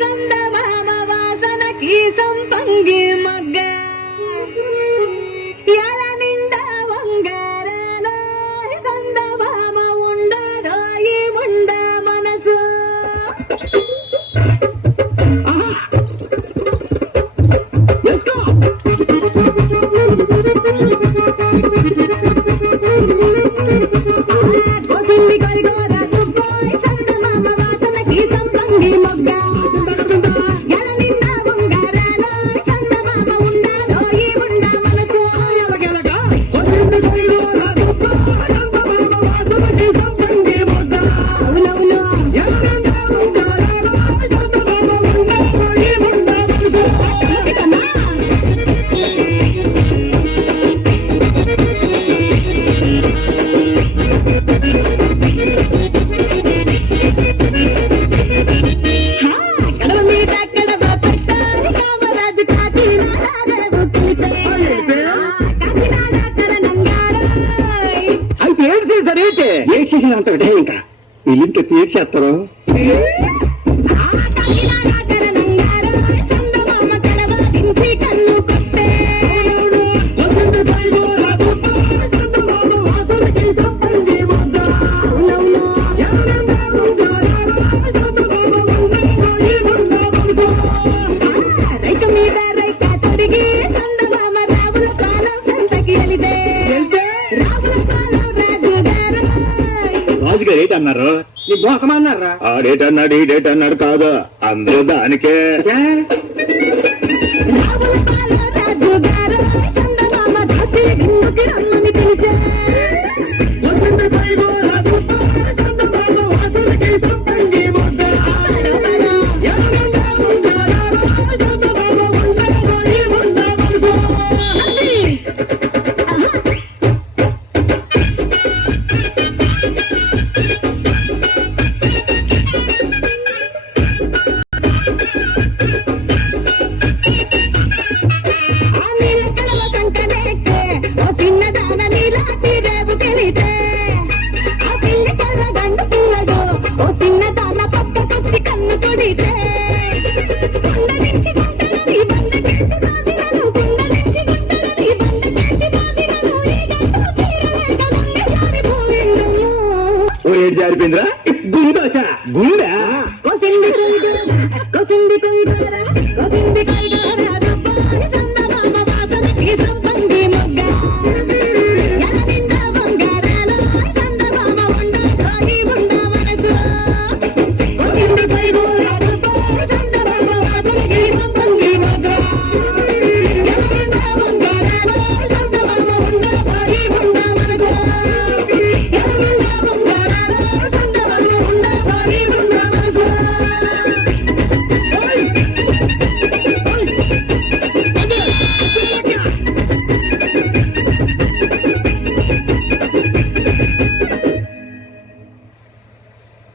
సందమామ వాసనకి సంపంగి మొగ్గ ఎల నిండా వంగరలో సందమామ ఉండదో ఈ ఉండ మనసు. కోసింది కొరిగోర సుబ్బోయ్ సందమామ వాసనకి సంపంగి మొగ్గ ఎల నిండా వంగరలో సందమామ ఉండదో ఈ ఉండ మనసు. అవునవును కడవ మీద కడవ పట్టాలి కామరాజు కాకినాడరేవు కలితే కాకినాడ కరణంగారాయ్. అయితే ఏడ్చి సరే ఏడ్చేసిన అంత ఒకటే ఇంకా వీళ్ళింత తీర్చేస్తారు. కాకినాడ కరణంగారాయ్ సందమామ కడవ దించి కన్ను కొట్టే. అవునవును రైక మీద రైక తొడిగి సందమామ రావుల పాలెం సంతకి ఎలిదే. రావుల పాలెం రాజుగారాయ్. రాజుగారు ఏంటి అన్నారు? నీ బోకమన్నారా? ఆ డేట్ అన్నాడు ఈ డేట్ అన్నాడు కాదు, అందరూ దానికే. రావుల పాలెం రాజుగారాయ్ సందమామ దాటి గిన్నెకి రమ్మని పిలిచే. ఆ నీల కడవ సంకనేకే ఓ చిన్నదాన నీలాంటి రేవు తెలితే. ఆ పిల్లి కళ్ళ గండు పిల్లడు ఓ చిన్నదాన పక్కకొచ్చి కన్ను కొడితే. కుండలించి గుంటలని బండకేసి బావిలను కుండలించి గుంటలని బండకేసి బావిలను ఈ గంట తీరలేక గుండె జారిపోయిందయ్యో. ఓ ఏడు జారిపోయిందిరా గుండె గుండె కోసింది కొయ్యరా కోసింది కొయ్యరా కోసింది